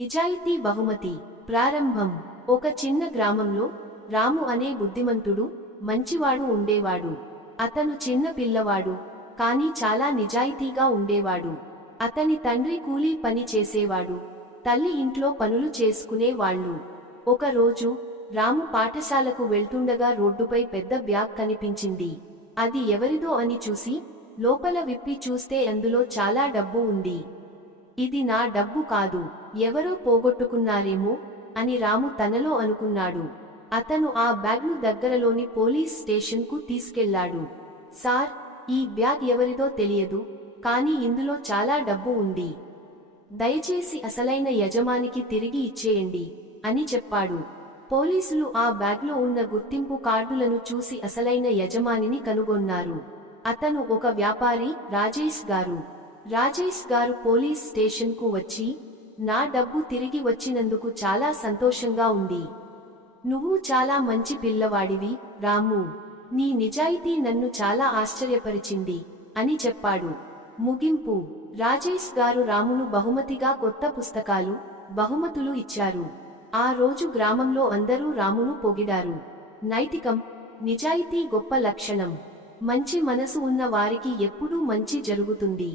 నిజాయితీ బహుమతి. ప్రారంభం. ఒక చిన్న గ్రామంలో రాము అనే బుద్ధిమంతుడు, మంచివాడు ఉండేవాడు. అతను చిన్న పిల్లవాడు, కానీ చాలా నిజాయితీగా ఉండేవాడు. అతని తండ్రి కూలీ పని చేసేవాడు, తల్లి ఇంట్లో పనులు చేసుకునేవాళ్ళు. ఒకరోజు రాము పాఠశాలకు వెళ్తుండగా రోడ్డుపై పెద్ద బ్యాగ్ కనిపించింది. అది ఎవరిదో అని చూసి లోపల విప్పి చూస్తే అందులో చాలా డబ్బు ఉంది. ఇది నా డబ్బు కాదు, ఎవరో పోగొట్టుకున్నారేమో అని రాము తనలో అనుకున్నాడు. అతను ఆ బ్యాగ్ను దగ్గరలోని పోలీస్ స్టేషన్కు తీసుకెళ్లాడు. సార్, ఈ బ్యాగ్ ఎవరిదో తెలియదు, కానీ ఇందులో చాలా డబ్బు ఉంది. దయచేసి అసలైన యజమానికి తిరిగి ఇచ్చేయండి అని చెప్పాడు. పోలీసులు ఆ బ్యాగ్లో ఉన్న గుర్తింపు కార్డులను చూసి అసలైన యజమానిని కనుగొన్నారు. అతను ఒక వ్యాపారి, రాజేష్ గారు. రాజేష్ గారు పోలీస్ స్టేషన్కు వచ్చి, నా డబ్బు తిరిగి వచ్చినందుకు చాలా సంతోషంగా ఉంది. నువ్వు చాలా మంచి పిల్లవాడివి, రాము. నీ నిజాయితీ నన్ను చాలా ఆశ్చర్యపరిచింది అని చెప్పాడు. ముగింపు. రాజేష్ గారు రామును బహుమతిగా కొత్త పుస్తకాలు, బహుమతులు ఇచ్చారు. ఆ రోజు గ్రామంలో అందరూ రామును పొగిడారు. నైతికం. నిజాయితీ గొప్ప లక్షణం. మంచి మనసు ఉన్న వారికి ఎప్పుడూ మంచి జరుగుతుంది.